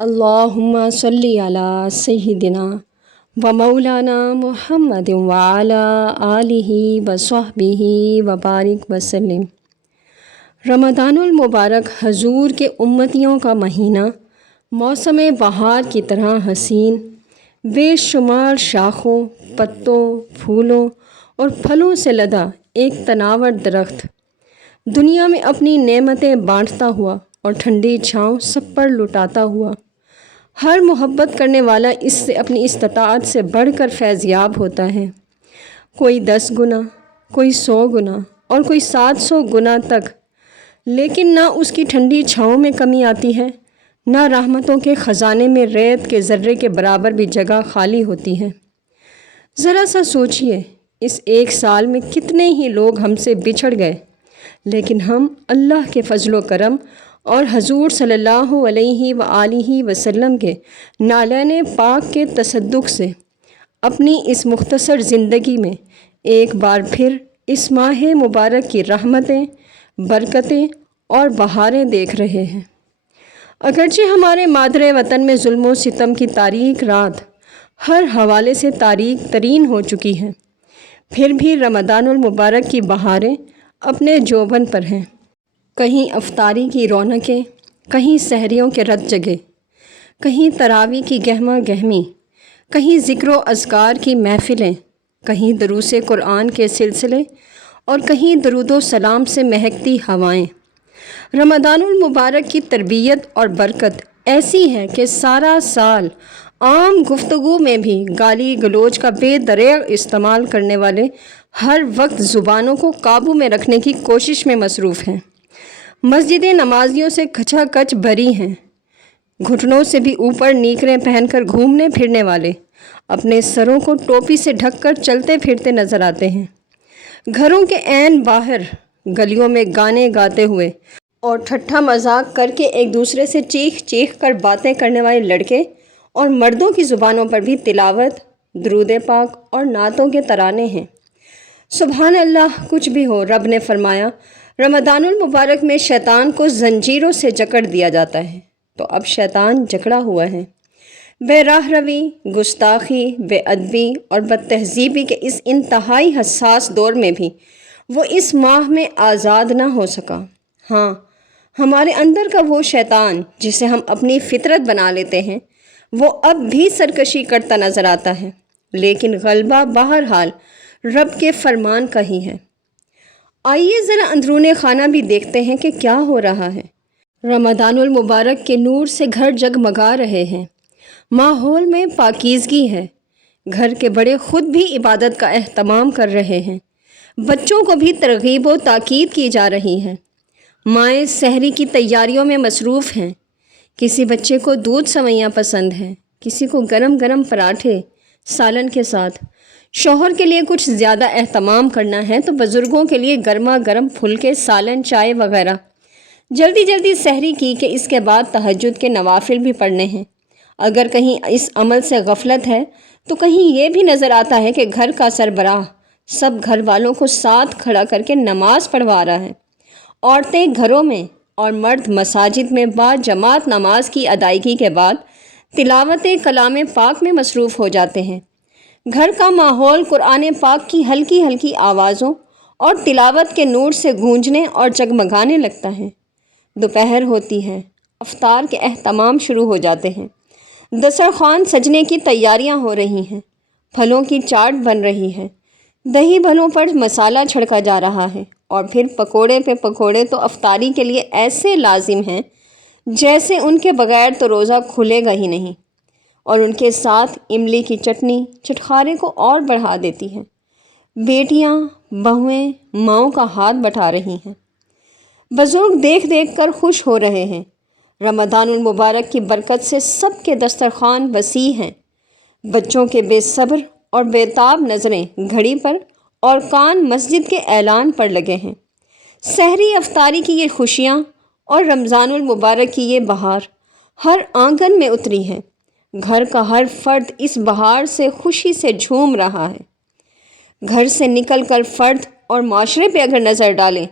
اللہم صلی علی سیدنا و مولانا محمد وعلی آلہ وصحبہ وبارک وسلم۔ رمضان المبارک حضور کے امتیوں کا مہینہ موسم بہار کی طرح حسین، بے شمار شاخوں، پتوں، پھولوں اور پھلوں سے لدا ایک تناور درخت، دنیا میں اپنی نعمتیں بانٹتا ہوا اور ٹھنڈی چھاؤں سب پر لٹاتا ہوا۔ ہر محبت کرنے والا اس سے اپنی استطاعت سے بڑھ کر فیض یاب ہوتا ہے، کوئی 10 گنا، کوئی 100 گنا اور کوئی 700 گنا تک، لیکن نہ اس کی ٹھنڈی چھاؤں میں کمی آتی ہے، نہ رحمتوں کے خزانے میں ریت کے ذرے کے برابر بھی جگہ خالی ہوتی ہے۔ ذرا سا سوچئے، اس ایک سال میں کتنے ہی لوگ ہم سے بچھڑ گئے، لیکن ہم اللہ کے فضل و کرم اور حضور صلی اللہ علیہ وآلہ وسلم کے نالین پاک کے تصدق سے اپنی اس مختصر زندگی میں ایک بار پھر اس ماہ مبارک کی رحمتیں، برکتیں اور بہاریں دیکھ رہے ہیں۔ اگرچہ ہمارے مادر وطن میں ظلم و ستم کی تاریک رات ہر حوالے سے تاریک ترین ہو چکی ہے، پھر بھی رمضان المبارک کی بہاریں اپنے جوبن پر ہیں۔ کہیں افطاری کی رونقیں، کہیں سحریوں کے رت جگے، کہیں تراویح کی گہما گہمی، کہیں ذکر و اذکار کی محفلیں، کہیں دروس قرآن کے سلسلے اور کہیں درود و سلام سے مہکتی ہوائیں۔ رمضان المبارک کی تربیت اور برکت ایسی ہے کہ سارا سال عام گفتگو میں بھی گالی گلوچ کا بے دریغ استعمال کرنے والے ہر وقت زبانوں کو قابو میں رکھنے کی کوشش میں مصروف ہیں۔ مسجدیں نمازیوں سے کھچا کچ بھری ہیں، گھٹنوں سے بھی اوپر نیکریں پہن کر گھومنے پھرنے والے اپنے سروں کو ٹوپی سے ڈھک کر چلتے پھرتے نظر آتے ہیں۔ گھروں کے عین باہر گلیوں میں گانے گاتے ہوئے اور ٹھٹھا مذاق کر کے ایک دوسرے سے چیخ چیخ کر باتیں کرنے والے لڑکے اور مردوں کی زبانوں پر بھی تلاوت، درود پاک اور نعتوں کے ترانے ہیں۔ سبحان اللہ، کچھ بھی ہو، رب نے فرمایا رمضان المبارک میں شیطان کو زنجیروں سے جکڑ دیا جاتا ہے، تو اب شیطان جکڑا ہوا ہے۔ بے راہ روی، گستاخی، بے ادبی اور بد تہذیبی کے اس انتہائی حساس دور میں بھی وہ اس ماہ میں آزاد نہ ہو سکا۔ ہاں، ہمارے اندر کا وہ شیطان جسے ہم اپنی فطرت بنا لیتے ہیں، وہ اب بھی سرکشی کرتا نظر آتا ہے، لیکن غلبہ بہرحال رب کے فرمان کا ہی ہے۔ آئیے ذرا اندرون خانہ بھی دیکھتے ہیں کہ کیا ہو رہا ہے۔ رمضان المبارک کے نور سے گھر جگمگا رہے ہیں، ماحول میں پاکیزگی ہے، گھر کے بڑے خود بھی عبادت کا اہتمام کر رہے ہیں، بچوں کو بھی ترغیب و تاکید کی جا رہی ہے، مائیں سحری کی تیاریوں میں مصروف ہیں، کسی بچے کو دودھ سویاں پسند ہیں، کسی کو گرم گرم پراٹھے سالن کے ساتھ، شوہر کے لیے کچھ زیادہ اہتمام کرنا ہے تو بزرگوں کے لیے گرما گرم پھلکے، سالن، چائے وغیرہ۔ جلدی جلدی سحری کی کہ اس کے بعد تہجد کے نوافل بھی پڑھنے ہیں۔ اگر کہیں اس عمل سے غفلت ہے تو کہیں یہ بھی نظر آتا ہے کہ گھر کا سربراہ سب گھر والوں کو ساتھ کھڑا کر کے نماز پڑھوا رہا ہے۔ عورتیں گھروں میں اور مرد مساجد میں با جماعت نماز کی ادائیگی کے بعد تلاوت کلام پاک میں مصروف ہو جاتے ہیں۔ گھر کا ماحول قرآن پاک کی ہلکی ہلکی آوازوں اور تلاوت کے نور سے گونجنے اور جگمگانے لگتا ہے۔ دوپہر ہوتی ہے، افطار کے اہتمام شروع ہو جاتے ہیں، دسترخوان سجنے کی تیاریاں ہو رہی ہیں، پھلوں کی چاٹ بن رہی ہے، دہی بھلوں پر مسالہ چھڑکا جا رہا ہے، اور پھر پکوڑے پہ پکوڑے تو افطاری کے لیے ایسے لازم ہیں جیسے ان کے بغیر تو روزہ کھلے گا ہی نہیں، اور ان کے ساتھ املی کی چٹنی چٹخارے کو اور بڑھا دیتی ہے۔ بیٹیاں، بہویں ماؤں کا ہاتھ بٹا رہی ہیں، بزرگ دیکھ دیکھ کر خوش ہو رہے ہیں۔ رمضان المبارک کی برکت سے سب کے دسترخوان وسیع ہیں، بچوں کے بے صبر اور بے تاب نظریں گھڑی پر اور کان مسجد کے اعلان پر لگے ہیں۔ سحری افطاری کی یہ خوشیاں اور رمضان المبارک کی یہ بہار ہر آنگن میں اتری ہے، گھر کا ہر فرد اس بہار سے خوشی سے جھوم رہا ہے۔ گھر سے نکل کر فرد اور معاشرے پہ اگر نظر ڈالیں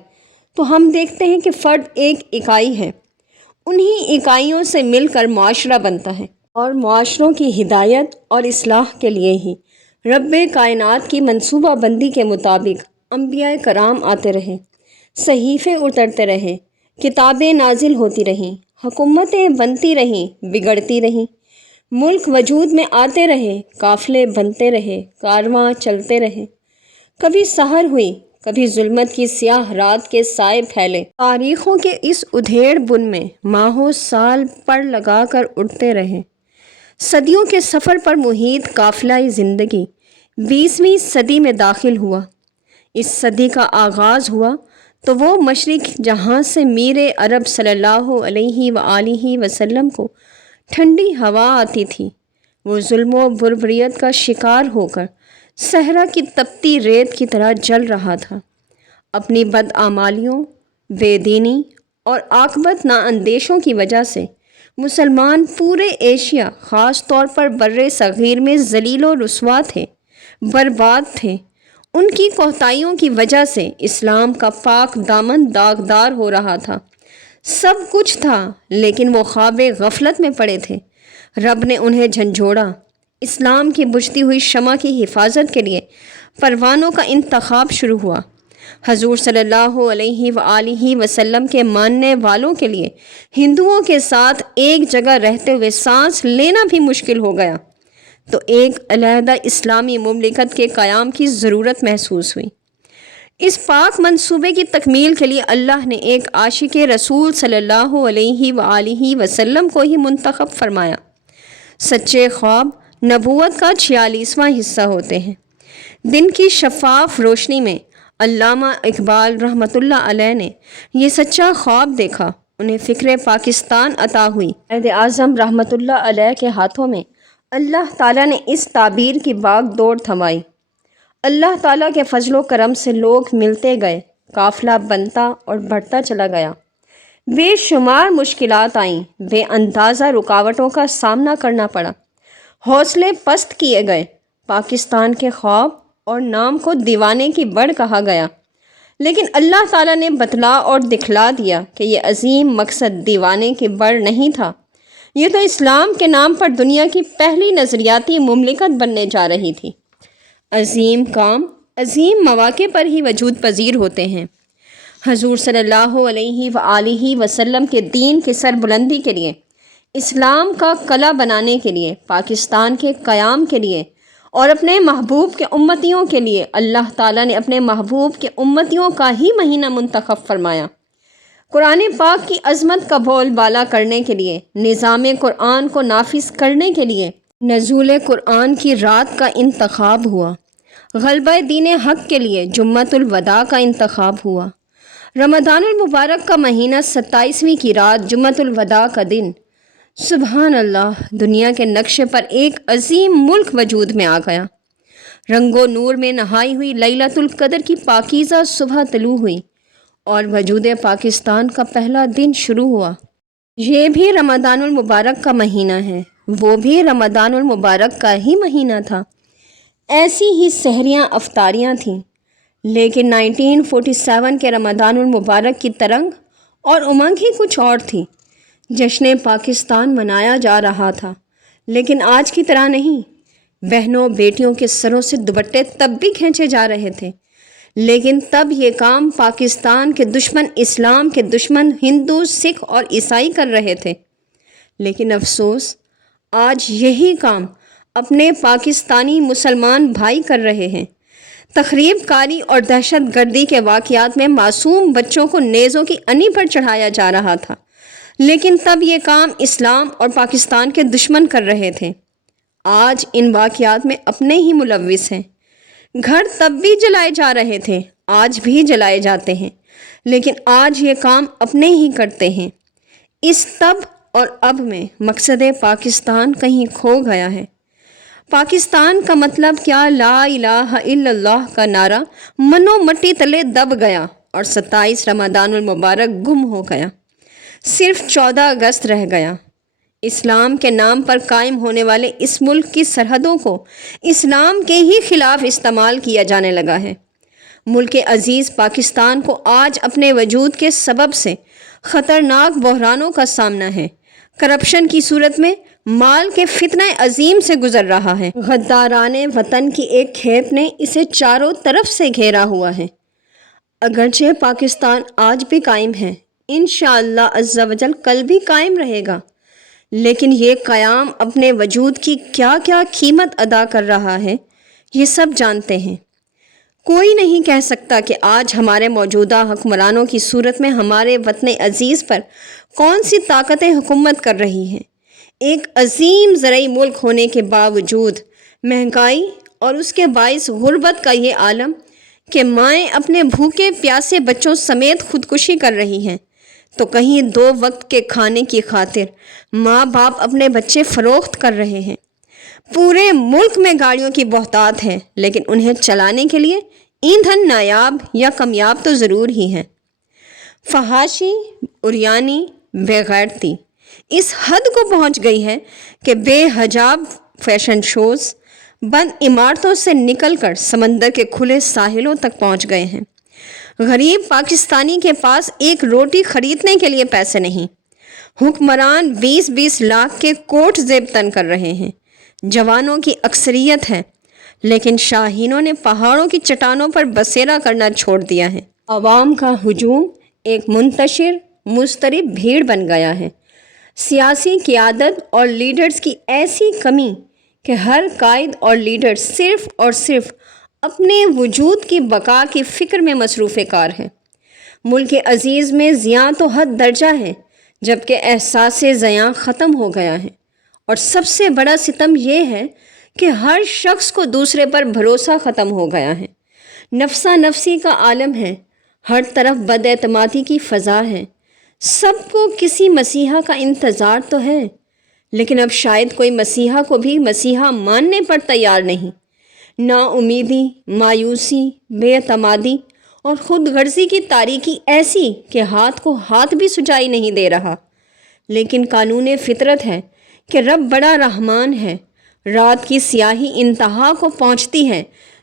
تو ہم دیکھتے ہیں کہ فرد ایک اکائی ہے، انہی اکائیوں سے مل کر معاشرہ بنتا ہے، اور معاشروں کی ہدایت اور اصلاح کے لیے ہی رب کائنات کی منصوبہ بندی کے مطابق انبیاء کرام آتے رہے، صحیفے اترتے رہے، کتابیں نازل ہوتی رہیں، حکومتیں بنتی رہیں، بگڑتی رہیں، ملک وجود میں آتے رہے، قافلے بنتے رہے، کارواں چلتے رہے، کبھی سحر ہوئی، کبھی ظلمت کی سیاہ رات کے سائے پھیلے، تاریخوں کے اس ادھیڑ بن میں ماہوں سال پڑ لگا کر اٹھتے رہے، صدیوں کے سفر پر محیط قافلہ زندگی 20ویں صدی میں داخل ہوا۔ اس صدی کا آغاز ہوا تو وہ مشرق جہاں سے میر عرب صلی اللہ علیہ وآلہ وسلم کو ٹھنڈی ہوا آتی تھی، وہ ظلم و بربریت کا شکار ہو کر صحرا کی تپتی ریت کی طرح جل رہا تھا۔ اپنی بدعمالیوں، بے دینی اور عاقبت نااندیشوں کی وجہ سے مسلمان پورے ایشیا، خاص طور پر بر صغیر میں ذلیل و رسوا تھے، برباد تھے۔ ان کی کوتاہیوں کی وجہ سے اسلام کا پاک دامن داغدار ہو رہا تھا۔ سب کچھ تھا لیکن وہ خواب غفلت میں پڑے تھے۔ رب نے انہیں جھنجھوڑا۔ اسلام کی بجھتی ہوئی شمع کی حفاظت کے لیے پروانوں کا انتخاب شروع ہوا۔ حضور صلی اللہ علیہ وآلہ وسلم کے ماننے والوں کے لیے ہندوؤں کے ساتھ ایک جگہ رہتے ہوئے سانس لینا بھی مشکل ہو گیا، تو ایک علیحدہ اسلامی مملکت کے قیام کی ضرورت محسوس ہوئی۔ اس پاک منصوبے کی تکمیل کے لیے اللہ نے ایک عاشق رسول صلی اللہ علیہ وآلہ وسلم کو ہی منتخب فرمایا۔ سچے خواب نبوت کا 46واں حصہ ہوتے ہیں۔ دن کی شفاف روشنی میں علامہ اقبال رحمۃ اللہ علیہ نے یہ سچا خواب دیکھا، انہیں فکر پاکستان عطا ہوئی۔ قائد اعظم رحمۃ اللہ علیہ کے ہاتھوں میں اللہ تعالیٰ نے اس تعبیر کی باغ دوڑ تھمائی۔ اللہ تعالیٰ کے فضل و کرم سے لوگ ملتے گئے، قافلہ بنتا اور بڑھتا چلا گیا۔ بے شمار مشکلات آئیں، بے اندازہ رکاوٹوں کا سامنا کرنا پڑا، حوصلے پست کیے گئے، پاکستان کے خواب اور نام کو دیوانے کی بڑھ کہا گیا، لیکن اللہ تعالیٰ نے بتلا اور دکھلا دیا کہ یہ عظیم مقصد دیوانے کی بڑھ نہیں تھا، یہ تو اسلام کے نام پر دنیا کی پہلی نظریاتی مملکت بننے جا رہی تھی۔ عظیم کام عظیم مواقع پر ہی وجود پذیر ہوتے ہیں۔ حضور صلی اللہ علیہ وآلہ وسلم کے دین کی سربلندی کے لیے، اسلام کا قلعہ بنانے کے لیے، پاکستان کے قیام کے لیے اور اپنے محبوب کے امتیوں کے لیے اللہ تعالیٰ نے اپنے محبوب کے امتیوں کا ہی مہینہ منتخب فرمایا۔ قرآن پاک کی عظمت کا بول بالا کرنے کے لیے، نظام قرآن کو نافذ کرنے کے لیے نزول قرآن کی رات کا انتخاب ہوا، غلبہ دین حق کے لیے جمعۃ الوداع کا انتخاب ہوا، رمضان المبارک کا مہینہ 27ویں کی رات جمعۃ الوداع کا دن۔ سبحان اللہ، دنیا کے نقشے پر ایک عظیم ملک وجود میں آ گیا۔ رنگ و نور میں نہائی ہوئی لیلۃ القدر کی پاکیزہ صبح طلوع ہوئی اور وجود پاکستان کا پہلا دن شروع ہوا۔ یہ بھی رمضان المبارک کا مہینہ ہے، وہ بھی رمضان المبارک کا ہی مہینہ تھا۔ ایسی ہی سحریاں افطاریاں تھیں، لیکن 1947 کے رمضان المبارک کی ترنگ اور امنگ ہی کچھ اور تھی۔ جشن پاکستان منایا جا رہا تھا، لیکن آج کی طرح نہیں۔ بہنوں بیٹیوں کے سروں سے دوپٹے تب بھی کھینچے جا رہے تھے، لیکن تب یہ کام پاکستان کے دشمن، اسلام کے دشمن ہندو، سکھ اور عیسائی کر رہے تھے۔ لیکن افسوس، آج یہی کام اپنے پاکستانی مسلمان بھائی کر رہے ہیں۔ تخریب کاری اور دہشت گردی کے واقعات میں معصوم بچوں کو نیزوں کی انی پر چڑھایا جا رہا تھا، لیکن تب یہ کام اسلام اور پاکستان کے دشمن کر رہے تھے۔ آج ان واقعات میں اپنے ہی ملوث ہیں۔ گھر تب بھی جلائے جا رہے تھے، آج بھی جلائے جاتے ہیں، لیکن آج یہ کام اپنے ہی کرتے ہیں۔ اس تب اور اب میں مقصد پاکستان کہیں کھو گیا ہے۔ پاکستان کا مطلب کیا؟ لا الہ الا اللہ کا نعرہ منو مٹی تلے دب گیا اور 27 رمضان المبارک گم ہو گیا، صرف 14 اگست رہ گیا۔ اسلام کے نام پر قائم ہونے والے اس ملک کی سرحدوں کو اسلام کے ہی خلاف استعمال کیا جانے لگا ہے۔ ملک عزیز پاکستان کو آج اپنے وجود کے سبب سے خطرناک بحرانوں کا سامنا ہے۔ کرپشن کی صورت میں مال کے فتنہ عظیم سے گزر رہا ہے۔ غداران وطن کی ایک کھیپ نے اسے چاروں طرف سے گھیرا ہوا ہے۔ اگرچہ پاکستان آج بھی قائم ہے، انشاءاللہ عز و جل کل بھی قائم رہے گا، لیکن یہ قیام اپنے وجود کی کیا کیا قیمت ادا کر رہا ہے یہ سب جانتے ہیں۔ کوئی نہیں کہہ سکتا کہ آج ہمارے موجودہ حکمرانوں کی صورت میں ہمارے وطن عزیز پر کون سی طاقتیں حکومت کر رہی ہیں۔ ایک عظیم زرعی ملک ہونے کے باوجود مہنگائی اور اس کے باعث غربت کا یہ عالم کہ مائیں اپنے بھوکے پیاسے بچوں سمیت خودکشی کر رہی ہیں، تو کہیں 2 وقت کے کھانے کی خاطر ماں باپ اپنے بچے فروخت کر رہے ہیں۔ پورے ملک میں گاڑیوں کی بہتات ہے، لیکن انہیں چلانے کے لیے ایندھن نایاب یا کمیاب تو ضرور ہی ہے۔ فحاشی، عریانی، بے غیرتی اس حد کو پہنچ گئی ہے کہ بے حجاب فیشن شوز بند عمارتوں سے نکل کر سمندر کے کھلے ساحلوں تک پہنچ گئے ہیں۔ غریب پاکستانی کے پاس ایک روٹی خریدنے کے لیے پیسے نہیں۔ حکمران 20-20 لاکھ کے کوٹ زیب تن کر رہے ہیں۔ جوانوں کی اکثریت ہے، لیکن شاہینوں نے پہاڑوں کی چٹانوں پر بسیرا کرنا چھوڑ دیا ہے۔ عوام کا ہجوم ایک منتشر مضطرب بھیڑ بن گیا ہے۔ سیاسی قیادت اور لیڈرز کی ایسی کمی کہ ہر قائد اور لیڈر صرف اور صرف اپنے وجود کی بقا کی فکر میں مصروف کار ہے۔ ملک عزیز میں زیاں تو حد درجہ ہے، جبکہ احساس زیاں ختم ہو گیا ہے، اور سب سے بڑا ستم یہ ہے کہ ہر شخص کو دوسرے پر بھروسہ ختم ہو گیا ہے۔ نفسا نفسی کا عالم ہے، ہر طرف بد اعتمادی کی فضا ہے۔ سب کو کسی مسیحا کا انتظار تو ہے، لیکن اب شاید کوئی مسیحا کو بھی مسیحا ماننے پر تیار نہیں۔ نا امیدی، مایوسی، بے اعتمادی اور خود غرضی کی تاریکی ایسی کہ ہاتھ کو ہاتھ بھی سجائی نہیں دے رہا۔ لیکن قانون فطرت ہے کہ رب بڑا رحمان ہے۔ رات کی سیاہی انتہا کو پہنچتی ہے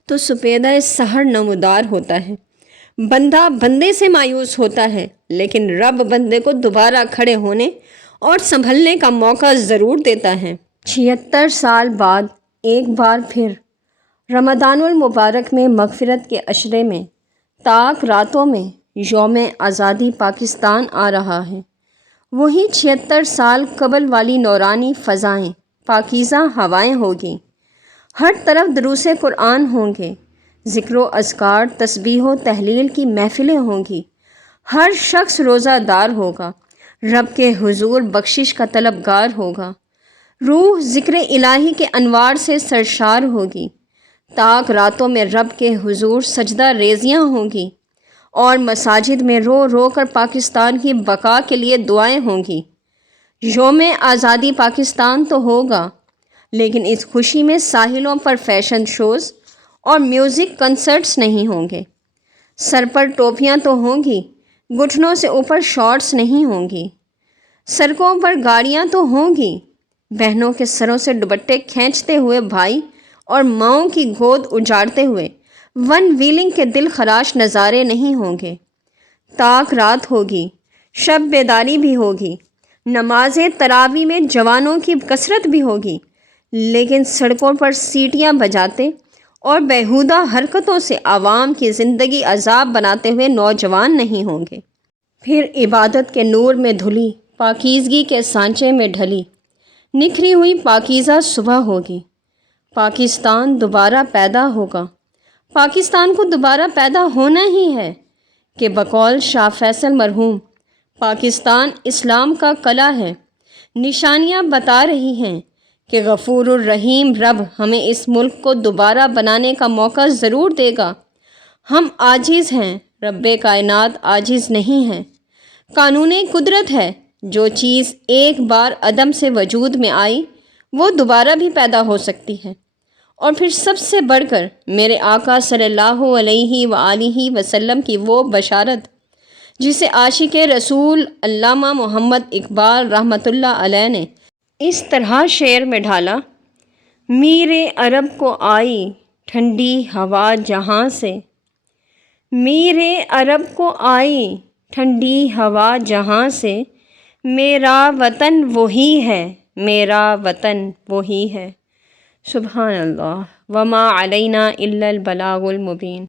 تو سپیدہ سحر نمودار ہوتا ہے۔ بندہ بندے سے مایوس ہوتا ہے، لیکن رب بندے کو دوبارہ کھڑے ہونے اور سنبھلنے کا موقع ضرور دیتا ہے۔ 76 سال بعد ایک بار پھر رمضان المبارک میں مغفرت کے عشرے میں تاک راتوں میں یوم آزادی پاکستان آ رہا ہے۔ وہی 76 سال قبل والی نورانی فضائیں، پاکیزہ ہوائیں ہوگی۔ ہر طرف دروس قرآن ہوں گے، ذکر و اذکار، تسبیح و تحلیل کی محفلیں ہوں گی۔ ہر شخص روزہ دار ہوگا، رب کے حضور بخشش کا طلبگار ہوگا۔ روح ذکر الہی کے انوار سے سرشار ہوگی۔ تاک راتوں میں رب کے حضور سجدہ ریزیاں ہوں گی، اور مساجد میں رو رو کر پاکستان کی بقا کے لیے دعائیں ہوں گی۔ یوم آزادی پاکستان تو ہوگا، لیکن اس خوشی میں ساحلوں پر فیشن شوز اور میوزک کنسرٹس نہیں ہوں گے۔ سر پر ٹوپیاں تو ہوں گی، گھٹنوں سے اوپر شارٹس نہیں ہوں گی۔ سڑکوں پر گاڑیاں تو ہوں گی، بہنوں کے سروں سے دوپٹے کھینچتے ہوئے بھائی اور ماؤں کی گود اجاڑتے ہوئے ون ویلنگ کے دل خراش نظارے نہیں ہوں گے۔ تاک رات ہوگی، شب بیداری بھی ہوگی، نماز تراویح میں جوانوں کی کثرت بھی ہوگی، لیکن سڑکوں پر سیٹیاں بجاتے اور بیہودہ حرکتوں سے عوام کی زندگی عذاب بناتے ہوئے نوجوان نہیں ہوں گے۔ پھر عبادت کے نور میں دھلی، پاکیزگی کے سانچے میں ڈھلی، نکھری ہوئی پاکیزہ صبح ہوگی۔ پاکستان دوبارہ پیدا ہوگا۔ پاکستان کو دوبارہ پیدا ہونا ہی ہے کہ بقول شاہ فیصل مرحوم، پاکستان اسلام کا قلعہ ہے۔ نشانیاں بتا رہی ہیں کہ غفور الرحیم رب ہمیں اس ملک کو دوبارہ بنانے کا موقع ضرور دے گا۔ ہم عاجز ہیں، رب کائنات عاجز نہیں ہے۔ قانون قدرت ہے، جو چیز ایک بار عدم سے وجود میں آئی وہ دوبارہ بھی پیدا ہو سکتی ہے۔ اور پھر سب سے بڑھ کر میرے آقا صلی اللہ علیہ وآلہ وسلم کی وہ بشارت جسے عاشق رسول علامہ محمد اقبال رحمۃ اللہ علیہ نے اس طرح شعر میں ڈھالا: میرے عرب کو آئی ٹھنڈی ہوا جہاں سے، میرے عرب کو آئی ٹھنڈی ہوا جہاں سے، میرا وطن وہی ہے، میرا وطن وہی ہے۔ سبحان اللہ، وما علینا الا البلاغ المبین۔